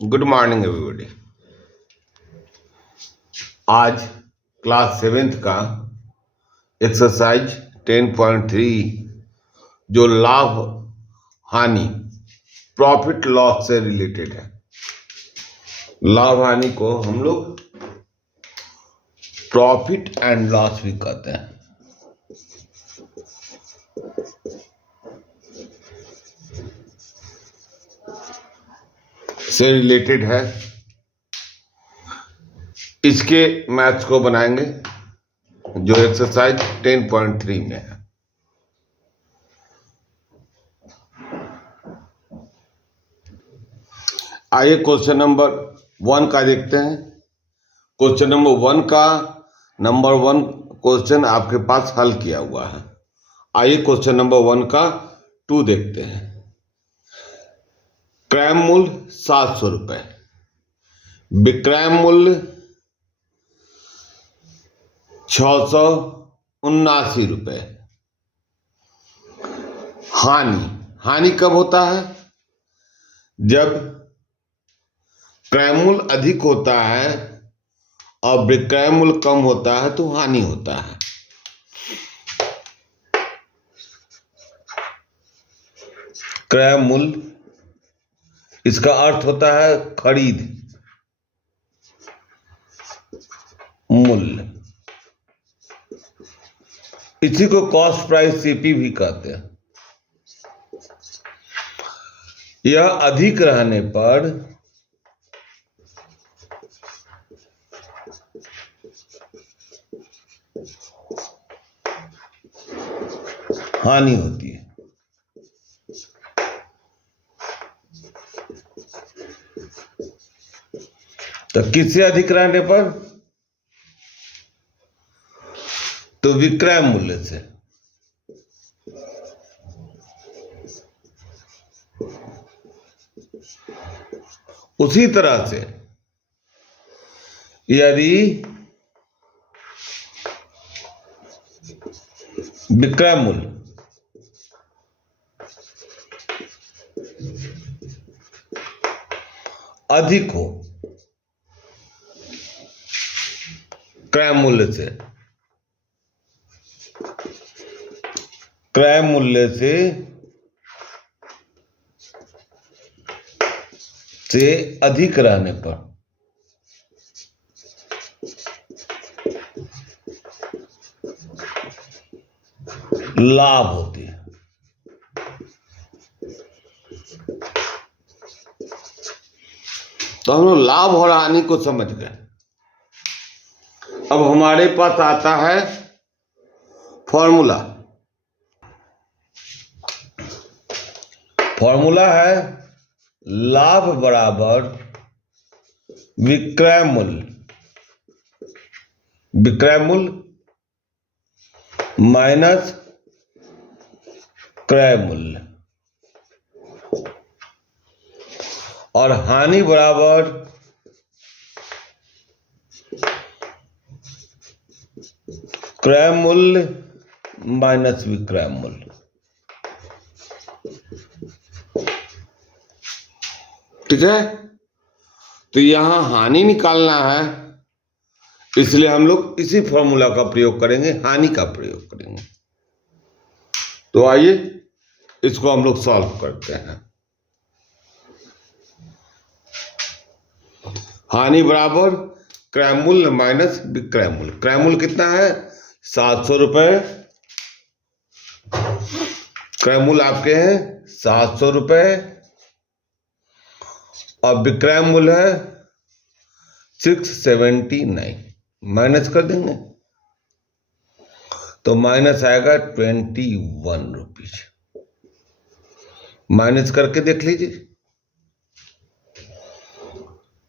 Good morning everybody. आज class seventh का exercise 10.3 जो लाभ हानि प्रॉफिट लॉस से रिलेटेड है। लाभ हानि को हम लोग प्रॉफिट एंड लॉस भी कहते हैं। से रिलेटेड है। इसके मैथ्स को बनाएंगे जो एक्सरसाइज 10.3 में है। आइए क्वेश्चन नंबर 1 का देखते हैं। क्वेश्चन नंबर 1 का नंबर 1 क्वेश्चन आपके पास हल किया हुआ है। आइए क्वेश्चन नंबर 1 का 2 देखते हैं। क्रय मूल्य 700 रुपए, विक्रय मूल्य 679 रुपए। हानि कब होता है? जब क्रय मूल्य अधिक होता है और विक्रय मूल्य कम होता है तो हानि होता है। क्रय मूल्य इसका अर्थ होता है खरीद मूल्य। इसी को कॉस्ट प्राइस सीपी भी कहते हैं। यह अधिक रहने पर हानि होती है। तो किससे अधिक रहने पर? तो विक्रय मूल्य से। उसी तरह से यदि विक्रय मूल्य अधिक हो क्रय मूल्य से, क्रय मूल्य से अधिक रहने पर लाभ होती है। तो हम लोग लाभ और हानि को समझ गए। अब हमारे पास आता है फॉर्मूला। फॉर्मूला है लाभ बराबर विक्रय मूल्य माइनस क्रय मूल्य, और हानि बराबर क्रय मूल्य माइनस विक्रय मूल्य। ठीक है। तो यहां हानि निकालना है, इसलिए हम लोग इसी फॉर्मूला का प्रयोग करेंगे, हानि का प्रयोग करेंगे। तो आइए इसको हम लोग सॉल्व करते हैं। हानि बराबर क्रय मूल्य माइनस विक्रय मूल्य। क्रय मूल्य कितना है? 700 रुपए। क्रय मूल्य आपके हैं 700 रुपए और विक्रय मूल्य है 679। माइनस कर देंगे तो माइनस आएगा 21 रुपीज। माइनस करके देख लीजिए।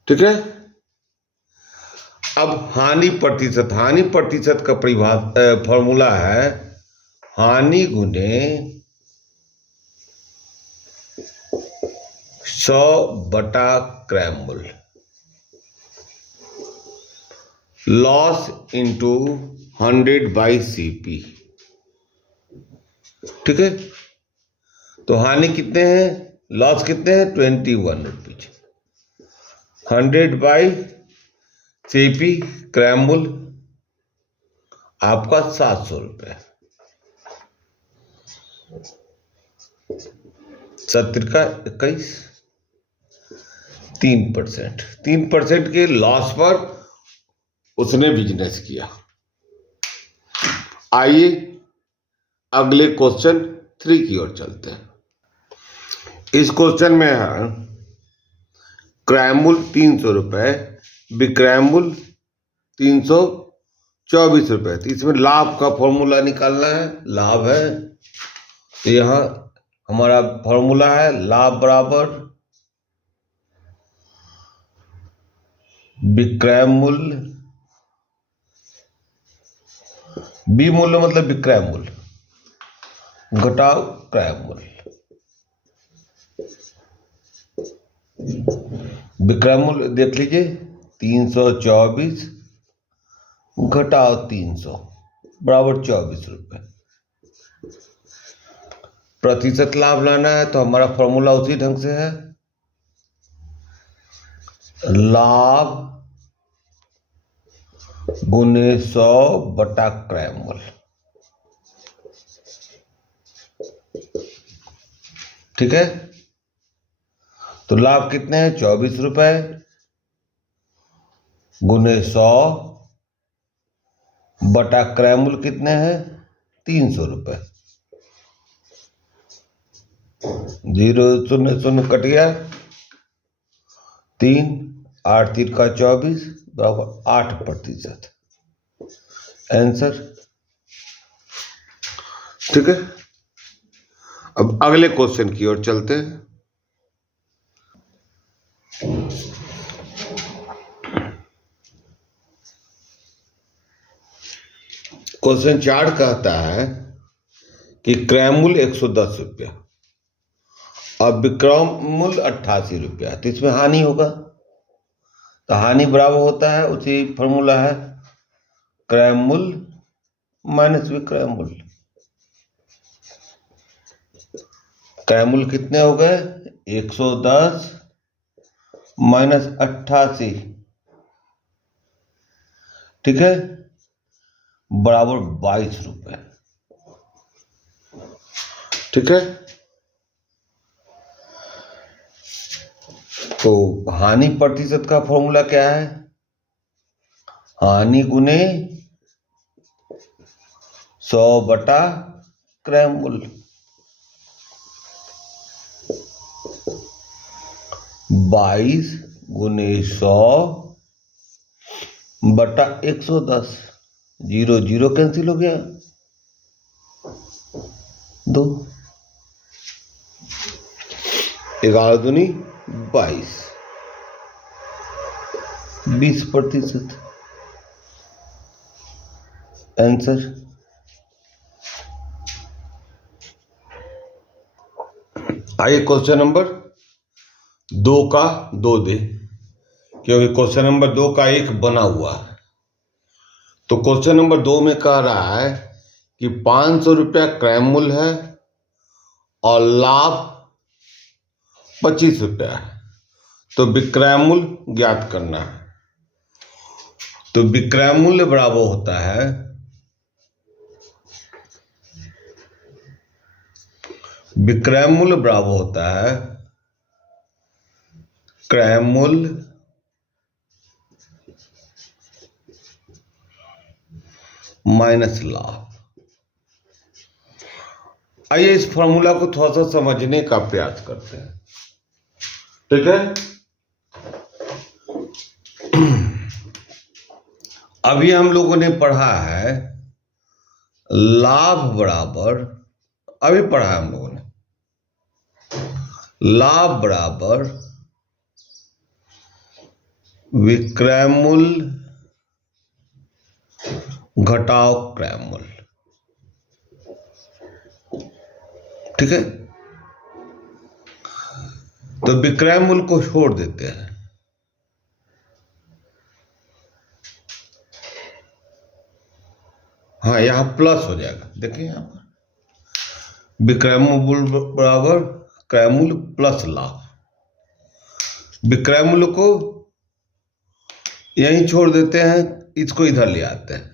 ठीक है। अब हानि प्रतिशत का फॉर्मूला है हानि गुने 100 बटा क्रय मूल्य, लॉस इंटू 100 बाई सीपी। ठीक है। तो हानि कितने हैं, लॉस कितने हैं? 21 रुपीज। 100/CP क्रय मूल्य आपका 700 रुपये। 70/21 3%। 3% के लॉस पर उसने बिजनेस किया। आइए अगले क्वेश्चन 3 की ओर चलते हैं। इस क्वेश्चन में है क्रय मूल्य 300 रुपये, विक्रय मूल्य 324 रुपये। तो इसमें लाभ का फॉर्मूला निकालना है। लाभ है तो यहां हमारा फॉर्मूला है लाभ बराबर विक्रय मूल्य, बी मूल्य मतलब विक्रय मूल्य घटाव क्रय मूल्य। विक्रय मूल्य देख लीजिए 324 घटाव 300 बराबर 24 रुपये। प्रतिशत लाभ लाना है तो हमारा फॉर्मूला उसी ढंग से है लाभ गुने 100 बटा क्रय मूल्य। ठीक है, तो लाभ कितने हैं 24 रुपये गुने 100 बटा क्रय मूल्य कितने हैं 300 रुपये। 0 0 0 कट गया, 3 8 3 का 24 बराबर 8%। आंसर ठीक है। अब अगले क्वेश्चन की ओर चलते हैं। क्वेश्चन 4 कहता है कि क्रय मूल्य 110 रुपया और विक्रय मूल्य 88 रुपया। तो इसमें हानि होगा, तो हानि बराबर होता है उसी फॉर्मूला है क्रय मूल्य माइनस विक्रय मूल्य। क्रय मूल्य कितने हो गए 110 माइनस 88, ठीक है, बराबर 22 रुपये। ठीक है, तो हानि प्रतिशत का फॉर्मूला क्या है हानि गुने 100 बटा क्रय मूल्य। 22 गुने 100 बटा 110, 0 0 कैंसिल हो गया, 2 11 दूनी 22 20%। आंसर आइए क्वेश्चन नंबर 2 का 2 दे, क्योंकि क्वेश्चन नंबर 2 का 1 बना हुआ है। तो क्वेश्चन नंबर 2 में कह रहा है कि 500 रुपया क्रय मूल्य है और लाभ 25 रुपया है, तो विक्रय मूल्य ज्ञात करना है। तो विक्रय मूल्य बराबर होता है क्रय मूल्य माइनस लाभ। आइए इस फॉर्मूला को थोड़ा सा समझने का प्रयास करते हैं। ठीक है, अभी हम लोगों ने पढ़ा है लाभ बराबर, अभी पढ़ा है हम लोगों ने लाभ बराबर विक्रय मूल्य घटाव क्रय मूल्य। ठीक है, तो विक्रय मूल्य को छोड़ देते हैं, हाँ यहां प्लस हो जाएगा। देखिए यहां पर विक्रय मूल्य बराबर क्रय मूल्य प्लस लाभ। विक्रय मूल्य को यहीं छोड़ देते हैं, इसको इधर ले आते हैं।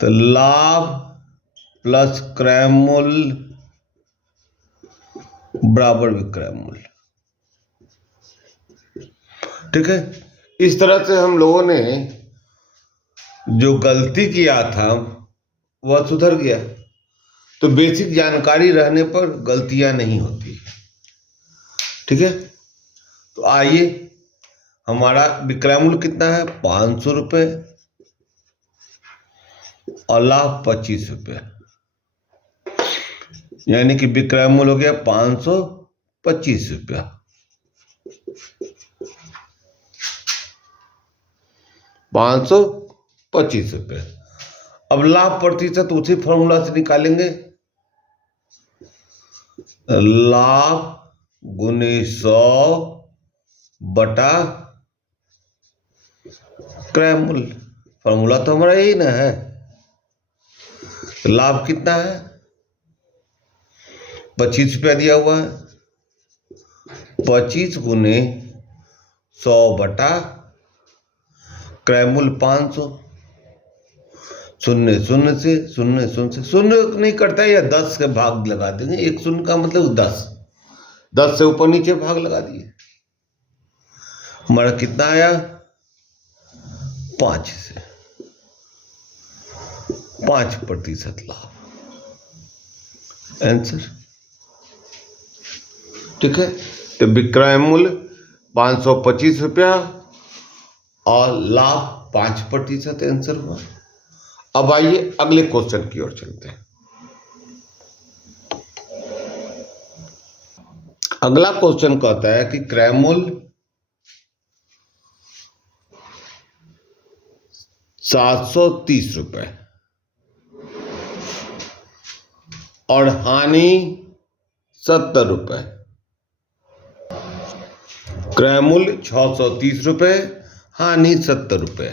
तो लाभ प्लस क्रय मूल्य बराबर विक्रय मूल्य। ठीक है, इस तरह से हम लोगों ने जो गलती किया था वह सुधर गया। तो बेसिक जानकारी रहने पर गलतियां नहीं होती। ठीक है, तो आइए, हमारा विक्रय मूल्य कितना है? 500 रुपये और लाभ 25 रुपये, यानी कि विक्रय मूल्य हो गया 525 रुपया। 525 रुपये। अब लाभ प्रतिशत उसी फॉर्मूला से निकालेंगे, लाभ गुने 100 बटा क्रय मूल्य। फॉर्मूला तो हमारा यही ना है। लाभ कितना है? 25 रुपया दिया हुआ है। 25 गुने 100 बटा क्रय मूल्य 500। शून्य शून्य से शून्य शून्य से शून्य नहीं करता है, या 10 के भाग लगा देंगे। एक शून्य का मतलब 10, 10 से ऊपर नीचे भाग लगा दिए। हमारा कितना आया? 5 से 5% लाभ, आंसर। ठीक है, तो विक्रय मूल्य 525 रुपया और लाभ 5% आंसर हुआ। अब आइए अगले क्वेश्चन की ओर चलते हैं। अगला क्वेश्चन कहता है कि क्रय मूल्य 730 रुपये और हानि 70 रुपये। क्रय मूल्य 630 रुपये, हानि 70 रुपये।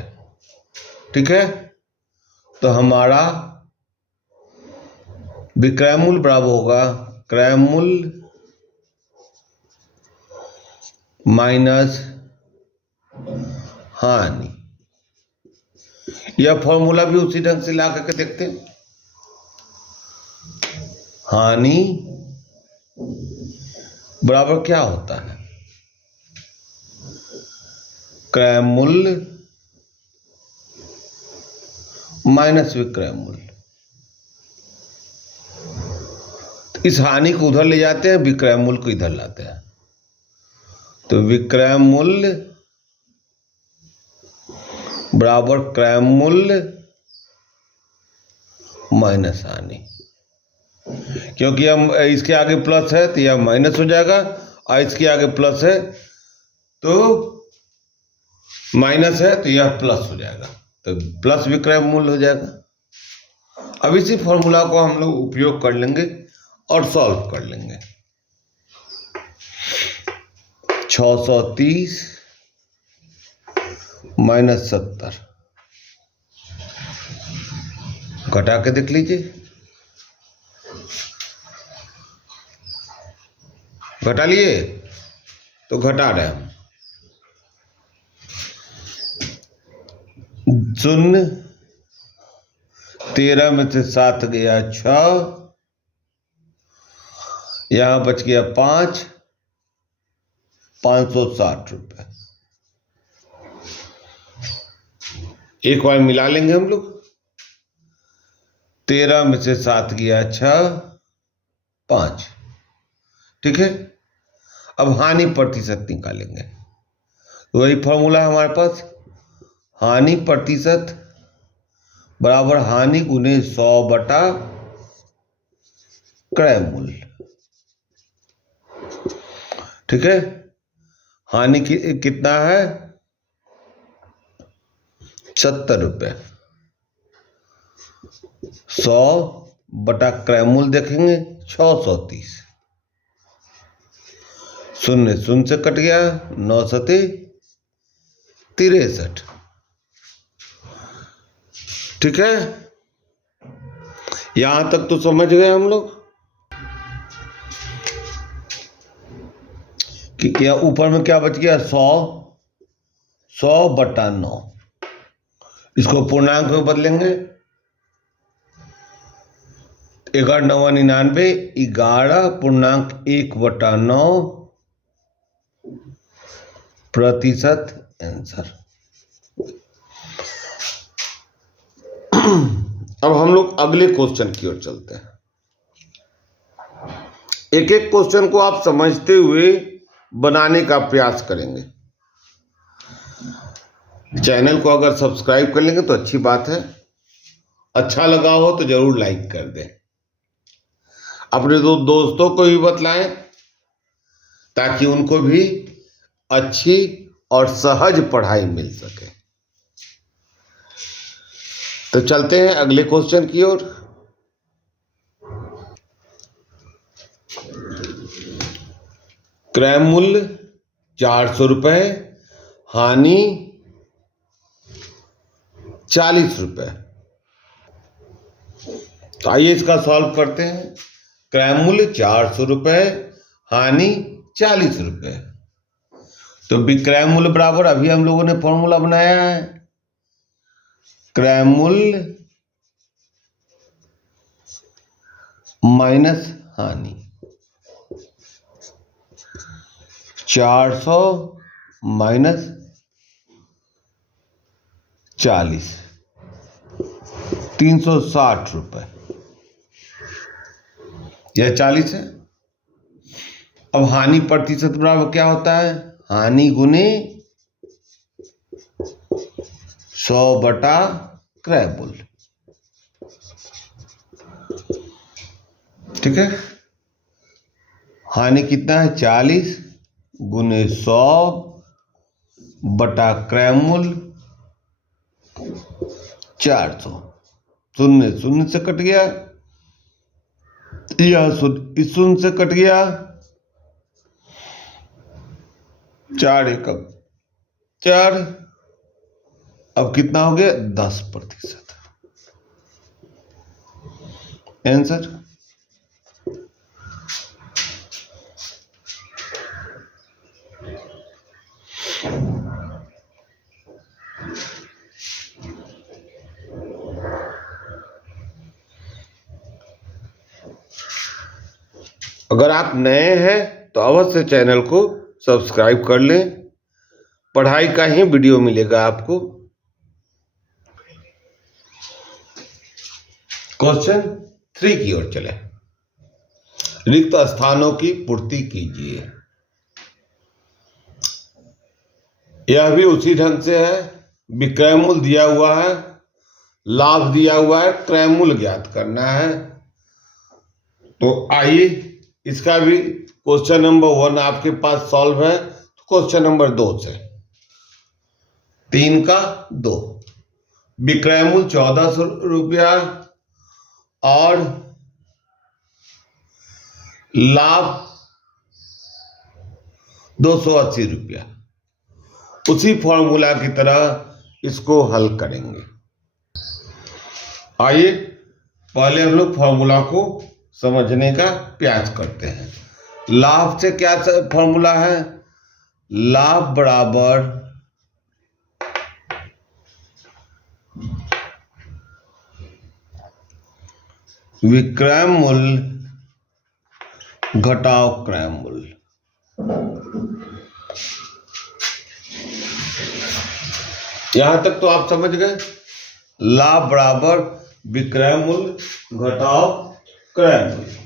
ठीक है, तो हमारा विक्रय मूल्य बराबर होगा क्रय मूल्य माइनस हानि। यह फॉर्मूला भी उसी ढंग से ला करके देखते हैं। हानि बराबर क्या होता है? क्रय मूल्य माइनस विक्रय मूल्य। इस हानि को उधर ले जाते हैं, विक्रय मूल्य को इधर लाते हैं। तो विक्रय मूल्य बराबर क्रय मूल्य माइनस हानि। क्योंकि हम इसके आगे प्लस है तो यह माइनस हो जाएगा, और इसके आगे प्लस है तो माइनस है तो यह प्लस हो जाएगा, तो प्लस विक्रय मूल्य हो जाएगा। अब इसी फॉर्मूला को हम लोग उपयोग कर लेंगे और सॉल्व कर लेंगे। 630 माइनस 70, घटा के देख लीजिए। घटा लिए? तो घटा रहे हम। 0, 13 में से 7 गया 6, यहां बच गया 5, 560 रुपये। एक बार मिला लेंगे हम लोग। 13 में से 7 गया 6, 5। ठीक है, अब हानि प्रतिशत निकालेंगे। तो वही फॉर्मूला है हमारे पास, हानि प्रतिशत बराबर हानि गुने 100 बटा क्रय मूल्य। ठीक है, हानि कितना है? 70 रुपये। 100 बटा क्रय मूल्य देखेंगे 630। शून्य शून्य से कट गया, 9 सते 63। ठीक है, यहां तक तो समझ गए हम लोग कि क्या ऊपर में क्या बच गया? 100 100/9। इसको पूर्णांक में बदलेंगे, 1199, 11.1/9% आंसर। अब हम लोग अगले क्वेश्चन की ओर चलते हैं। एक एक क्वेश्चन को आप समझते हुए बनाने का प्रयास करेंगे। चैनल को अगर सब्सक्राइब कर लेंगे तो अच्छी बात है, अच्छा लगा हो तो जरूर लाइक कर दें, अपने दोस्तों को भी बतलाएं ताकि उनको भी अच्छी और सहज पढ़ाई मिल सके। तो चलते हैं अगले क्वेश्चन की ओर। क्रय मूल्य 400 रुपये, हानि 40 रुपये। तो आइए इसका सॉल्व करते हैं। क्रय मूल्य 400 रुपये, हानि 40 रुपये। तो विक्रय मूल्य बराबर, अभी हम लोगों ने फॉर्मूला बनाया है, क्रय मूल्य माइनस हानि। 400 माइनस 40, 360 रुपये। यह 40 है। अब हानि प्रतिशत बराबर क्या होता है, हानि गुने 100/क्रय मूल्य। ठीक है, हानि कितना है, 40 गुने 100/क्रय मूल्य 400। शून्य शून्य से कट गया, यह शून्य से कट गया, 4 एकम 4। अब कितना हो गया, 10% आंसर। अगर आप नए हैं तो अवश्य चैनल को सब्सक्राइब कर लें, पढ़ाई का ही वीडियो मिलेगा आपको। क्वेश्चन 3 की ओर चले। रिक्त स्थानों की पूर्ति कीजिए। यह भी उसी ढंग से है, विक्रय मूल्य दिया हुआ है, लाभ दिया हुआ है, क्रय मूल्य ज्ञात करना है। तो आइए इसका भी क्वेश्चन नंबर 1 आपके पास सॉल्व है, तो क्वेश्चन नंबर 2 से 3 का 2। विक्रय मूल्य 1400 रुपया और लाभ 280 रुपया। उसी फॉर्मूला की तरह इसको हल करेंगे। आइए पहले हम लोग फॉर्मूला को समझने का प्रयास करते हैं। लाभ से क्या फॉर्मूला है, लाभ बराबर विक्रय मूल्य घटाओ क्रय मूल्य। यहां तक तो आप समझ गए, लाभ बराबर विक्रय मूल्य घटाओ क्रय मूल्य।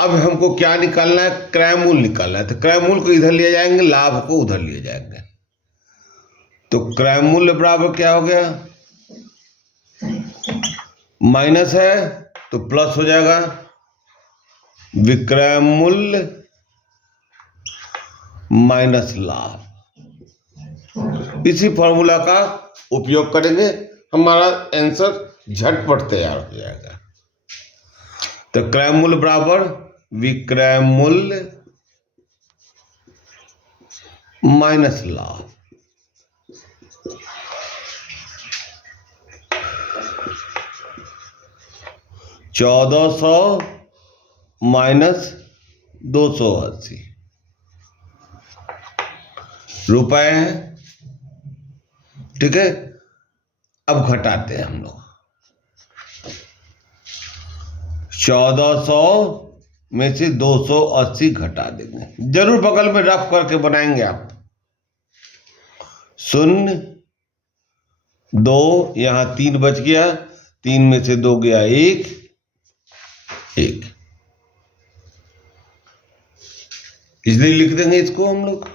अब हमको क्या निकालना है, क्रय मूल्य निकालना है। तो क्रय मूल्य को इधर ले जाएंगे, लाभ को उधर ले जाएंगे। तो क्रय मूल्य बराबर क्या हो गया, माइनस है तो प्लस हो जाएगा, विक्रय मूल्य माइनस लाभ। इसी फॉर्मूला का उपयोग करेंगे, हमारा आंसर झटपट तैयार हो जाएगा। तो क्रय मूल्य बराबर विक्रय मूल्य माइनस लाभ। $1400 माइनस 280, रुपए है, ठीक है। अब घटाते हैं हम लोग। 1400 में से 280 घटा देंगे, जरूर बगल में रफ करके बनाएंगे आप। 0 2, यहां 3 बच गया, 3 में से 2 गया 1 1, इसलिए लिख देंगे इसको हम लोग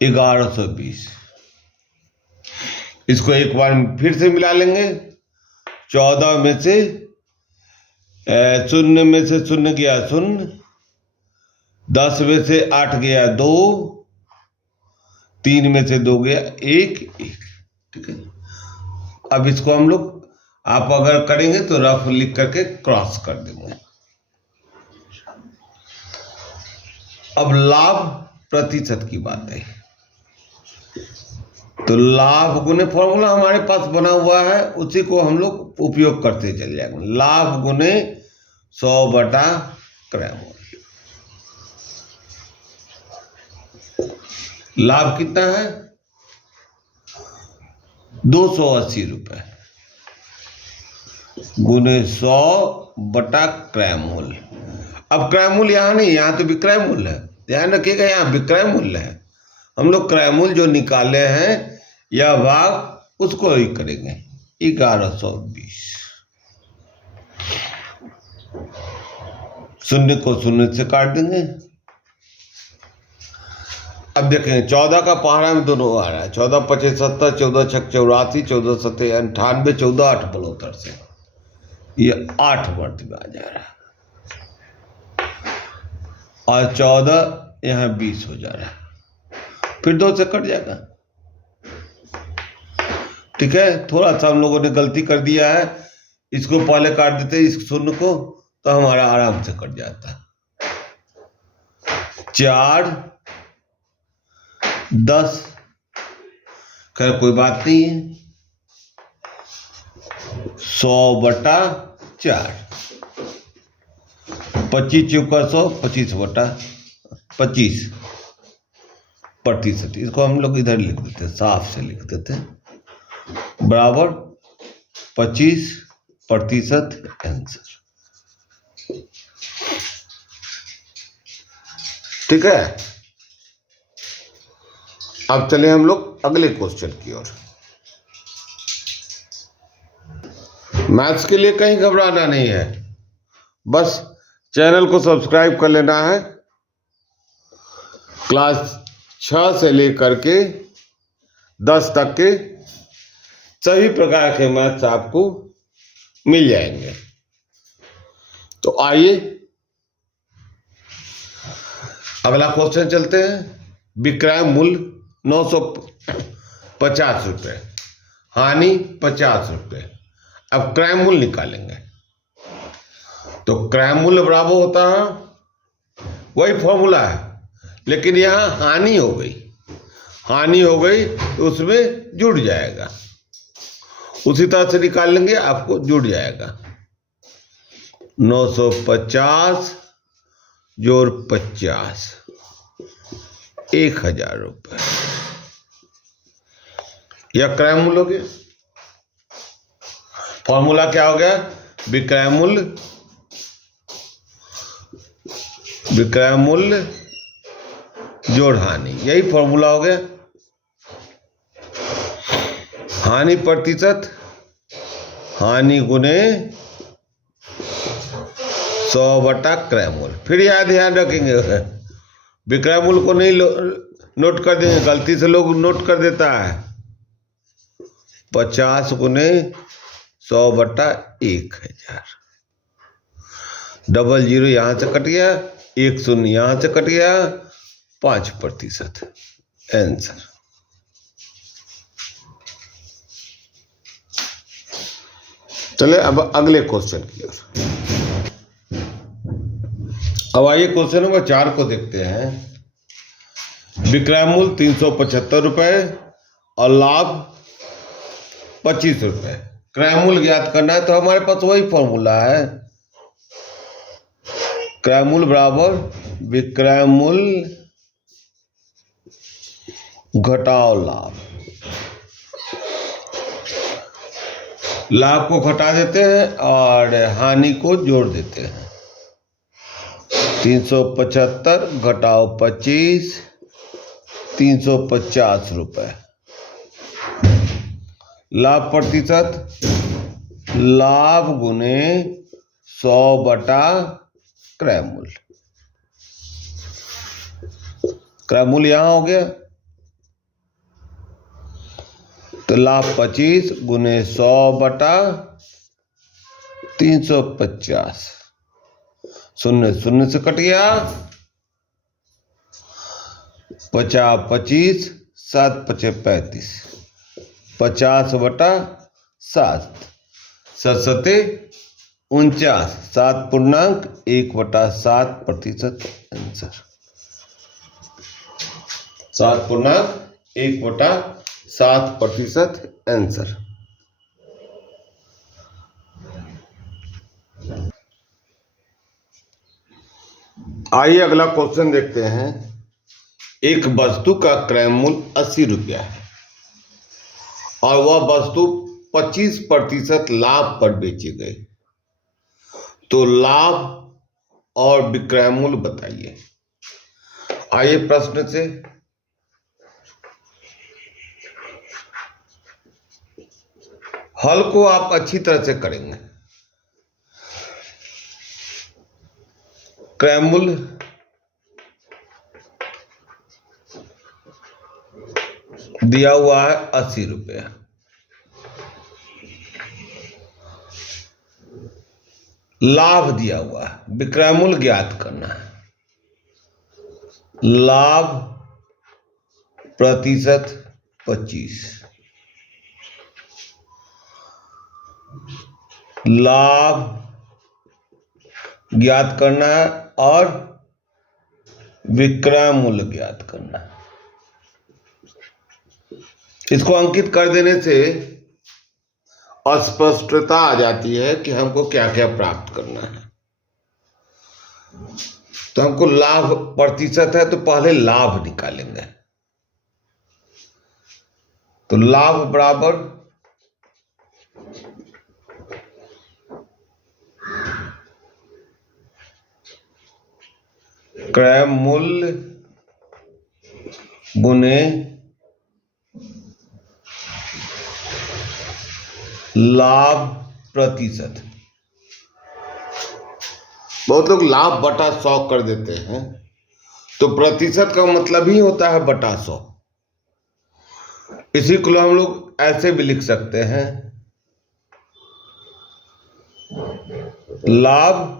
1120। इसको एक बार फिर से मिला लेंगे। 14 में से 0 में से 0 गया 0, 10 में से 8 गया 2, 3 में से 2 गया 1 1, ठीक है। अब इसको हम लोग, आप अगर करेंगे तो रफ लिख करके क्रॉस कर देंगे। अब लाभ प्रतिशत की बात है, तो लाभ गुने फॉर्मूला हमारे पास बना हुआ है, उसी को हम लोग उपयोग करते चले जाएंगे। लाभ गुने 100 बटा क्रय मूल्य। लाभ कितना है? 280 रुपए गुने 100 बटा क्रय मूल्य। अब क्रय मूल्य यहाँ नहीं, यहाँ तो विक्रय मूल्य है, ध्यान रखिएगा, यहाँ विक्रय मूल्य है। हम लोग क्रय मूल्य जो निकाले हैं यह भाग उसको ही करेंगे 1120। 0 को 0 से काट देंगे। अब देखें 14 का पहाड़ा में दोनों आ रहा है, 14 25 70, 14 6 84, 14 7 98, 14 8 72 से ये 8 वर्ष में आ जा रहा है, और 14 यहाँ 20 हो जा रहा है, फिर 2 से कट जाएगा, ठीक है। थोड़ा सा हम लोगों ने गलती कर दिया है, इसको पहले काट देते इस 0 को, तो हमारा आराम से कट जाता। 4 10, खैर कोई बात नहीं है। 100 बटा 4, 25 चौका 100, 25 बटा 25 प्रतिशत। इसको हम लोग इधर लिख देते, साफ से लिख देते, बराबर 25% आंसर, ठीक है। अब चले हम लोग अगले क्वेश्चन की ओर। मैथ्स के लिए कहीं घबराना नहीं है, बस चैनल को सब्सक्राइब कर लेना है। क्लास 6 से लेकर के 10 तक के सभी प्रकार के मैथ्स आपको मिल जाएंगे। तो आइए अगला क्वेश्चन चलते हैं। विक्रय मूल्य 950 रुपये, हानि 50 रुपये। अब क्रय मूल्य निकालेंगे, तो क्रय मूल्य बराबर होता है, वही फॉर्मूला है, लेकिन यहाँ हानि हो गई, हानि हो गई तो उसमें जुड़ जाएगा, उसी तरह से निकाल लेंगे, आपको जुड़ जाएगा। 950 जोड़ 50, 1000 रुपये, यह क्रय मूल्य हो गया। फॉर्मूला क्या हो गया? विक्रय मूल्य, विक्रय मूल्य जोड़ हानि, यही फॉर्मूला हो गया। हानि प्रतिशत, हानि गुने 100 बटा क्रय मूल्य। फिर यह ध्यान रखेंगे, विक्रय मूल्य को नहीं नोट कर देंगे, गलती से लोग नोट कर देता है। 50 गुने 100 बटा 1000, 00 यहाँ से कट गया, 10 यहाँ से कट गया, 5% आंसर। चले अब अगले क्वेश्चन की ओर। अब आइए क्वेश्चन नंबर 4 को देखते हैं। विक्रय मूल्य 375 रुपए और लाभ 25 रुपए। क्रय मूल्य ज्ञात करना है, तो हमारे पास वही फॉर्मूला है, क्रय मूल्य बराबर विक्रय मूल्य घटाओ लाभ। लाभ को घटा देते हैं और हानि को जोड़ देते हैं। 375 घटाओ 25, 350 रुपये। लाभ प्रतिशत, लाभ गुने 100 बटा क्रय मूल्य। क्रय मूल्य यहां हो गया, तो लाभ 25 गुने 100 बटा 350। शून्य शून्य से कट गया, 50 25, 7 5 35, 50 बटा 7, 7 49, 7.1/7% आंसर। 7.1/7% आंसर। आइए अगला क्वेश्चन देखते हैं। एक वस्तु का क्रय मूल्य 80 रुपया है और वह वस्तु 25% लाभ पर बेची गई, तो लाभ और विक्रय मूल्य बताइए। आइए प्रश्न से। हल को आप अच्छी तरह से करेंगे। क्रय मूल्य दिया हुआ है 80 रुपया। लाभ दिया हुआ है, विक्रय मूल्य ज्ञात करना है। लाभ प्रतिशत 25, लाभ ज्ञात करना है और विक्रय मूल्य ज्ञात करना है। इसको अंकित कर देने से अस्पष्टता आ जाती है कि हमको क्या क्या प्राप्त करना है। तो हमको लाभ प्रतिशत है तो पहले लाभ निकालेंगे। तो लाभ बराबर क्रय मूल्य गुने लाभ प्रतिशत। बहुत लोग लाभ बटा 100 कर देते हैं, तो प्रतिशत का मतलब ही होता है बटा 100। इसी को हम लोग ऐसे भी लिख सकते हैं, लाभ,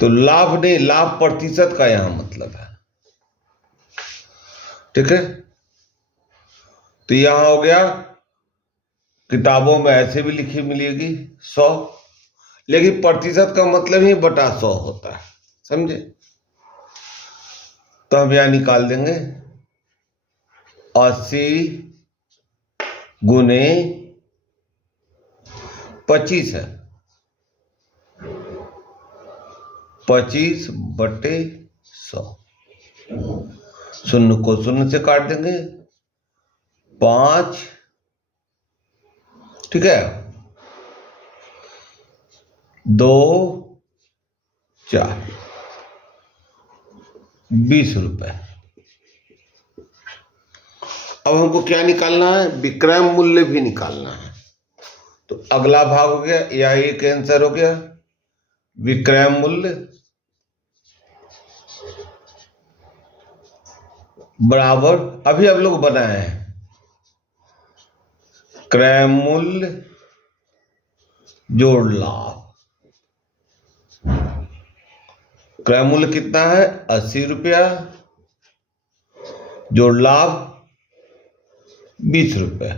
तो लाभ नहीं, लाभ प्रतिशत का यहां मतलब है। ठीक है, तो यहां हो गया, किताबों में ऐसे भी लिखी मिलेगी 100, लेकिन प्रतिशत का मतलब ही बटा 100 होता है, समझे। तो हम यहां निकाल देंगे 80 गुने 25 है, 25 बटे 100। शून्य को शून्य से काट देंगे, 5, ठीक है, 2 4, 20 रुपए। अब हमको क्या निकालना है, विक्रय मूल्य भी निकालना है। तो अगला भाग हो गया, या एक आंसर हो गया, विक्रय मूल्य बराबर, अभी आप लोग बनाए हैं, क्रय मूल्य जोड़ लाभ। क्रय मूल्य कितना है, 80 रुपया, जोड़ लाभ 20 रुपये,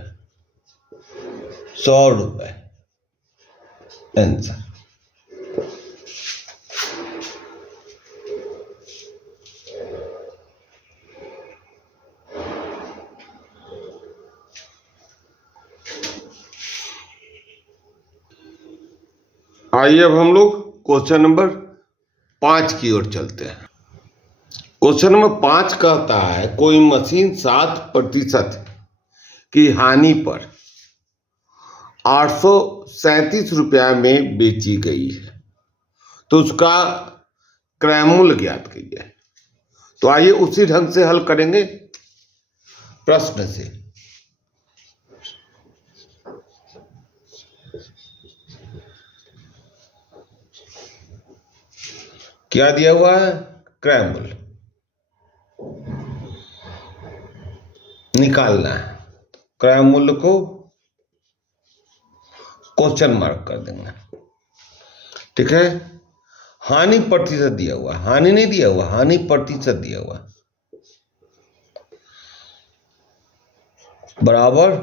100 रुपये आंसर। आइए अब हम लोग क्वेश्चन नंबर 5 की ओर चलते हैं। क्वेश्चन नंबर 5 कहता है कोई मशीन 7% की हानि पर 837 रुपया में बेची गई है, तो उसका क्रय मूल्य ज्ञात कीजिए। तो आइए उसी ढंग से हल करेंगे प्रश्न से। क्या दिया हुआ है? क्रय मूल्य निकालना है। क्रय मूल्य को क्वेश्चन मार्क कर देंगे, ठीक है। हानि प्रतिशत दिया हुआ, हानि नहीं दिया हुआ, हानि प्रतिशत दिया हुआ बराबर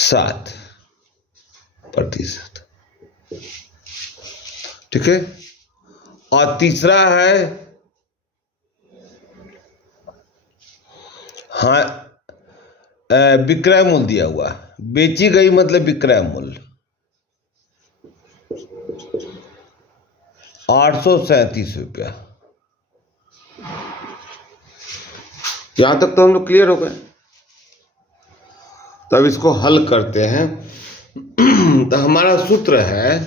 7%, ठीक है। और तीसरा है हाँ विक्रय मूल्य दिया हुआ, बेची गई मतलब विक्रय मूल्य 837 रुपया। यहां तक तो हम लोग क्लियर हो गए। तब इसको हल करते हैं। तो हमारा सूत्र है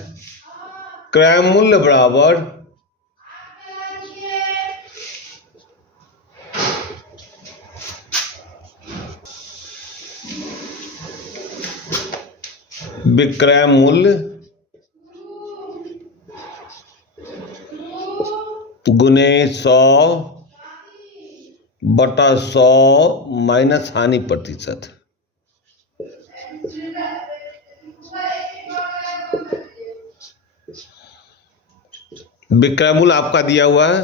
क्रय मूल्य बराबर विक्रय मूल्य गुने 100/100 माइनस हानि प्रतिशत। विक्रय मूल्य आपका दिया हुआ है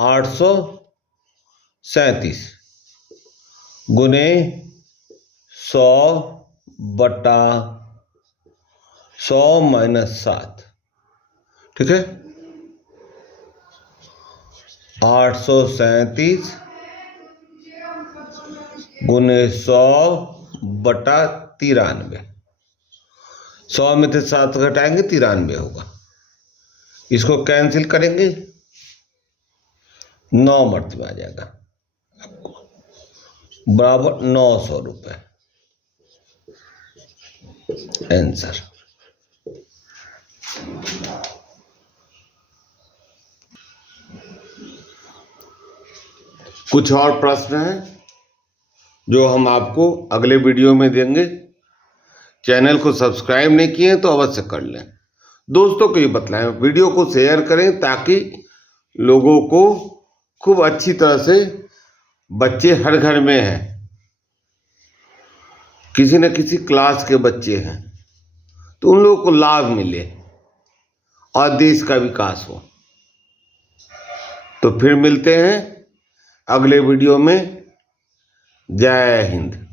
837 गुने 100/100 माइनस 7, ठीक है। 837 गुने 100/93। 100 में से 7 घटाएंगे 93 होगा। इसको कैंसिल करेंगे 9 मरतबा आ जाएगा, बराबर 900 रुपये आंसर। कुछ और प्रश्न है जो हम आपको अगले वीडियो में देंगे। चैनल को सब्सक्राइब नहीं किए तो अवश्य कर लें। दोस्तों को ये बतलाएं, वीडियो को शेयर करें ताकि लोगों को खूब अच्छी तरह से, बच्चे हर घर में हैं, किसी न किसी क्लास के बच्चे हैं, तो उन लोगों को लाभ मिले और देश का विकास हो। तो फिर मिलते हैं अगले वीडियो में। जय हिंद।